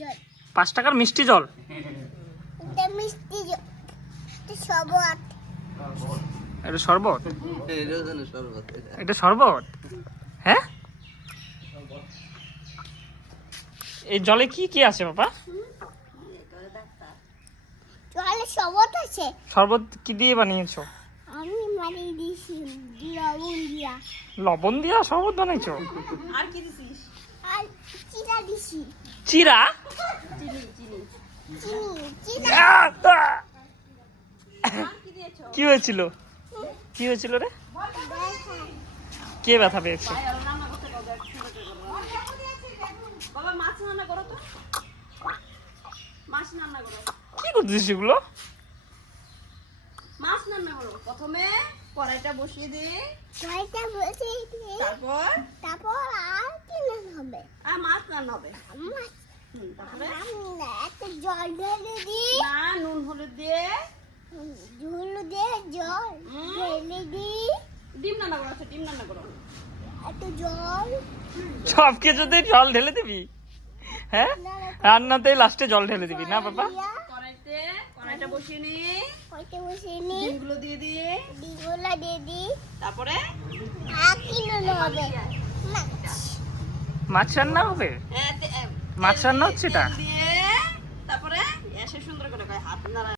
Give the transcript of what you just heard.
জল। 5 টাকার মিষ্টি জল। এটা মিষ্টি জল। এটা শরবত। এটা শরবত। এটা শরবত। হ্যাঁ, এই জলে কি কি আছে বাবা? জলে শরবত আছে। শরবত কি দিয়ে বানিয়েছো? আমি মারি দিছি লবণ দিয়া। লবণ দিয়া শরবত বানাইছো? আর কি দিছিস? আর চিরা দিছি। চিরা? চিনি চিনি। চিনি আহ! কি দিয়েছো? কি হয়েছিল? কি হয়েছিল রে? কে ব্যথা পেয়েছে? রান্না করতে দাও, দেখ সুন্দর করে করো। বাবা মাছ রান্না করো তো। মাছ রান্না করো। কি করতেছিস এগুলো? মাছ রান্না করো। প্রথমে কড়াইটা বসিয়ে দে, কয়টা বসে দিয়ে তারপর তারপর আর কি রান্না হবে? আর মাছ রান্না হবে। মাছ তারপরে আমি না একটা জল ঢেলে দিই। না নুন হলুদ দিয়ে ঝুল দিয়ে জল ঢেলে দিই। ডিম রান্না করো। আচ্ছা ডিম রান্না করো। একটা জল সব কিছুতেই জল ঢেলে দিবি? হ্যাঁ, রান্নাতেই লাস্টে জল ঢেলে দিবি না বাবা? দিয়া কড়াইটা বসিয়ে নি, কয়টা বসে নি ডিমগুলো দিয়ে দিয়ে, ডিগুলা দিয়ে দিই। তারপরে আর কি রান্না হবে? মাছ। মাছ রান্না হবে? মাছ রান্না হচ্ছে এটা? তেল দিয়ে, তারপরে এসে সুন্দর করে হাত নাড়া।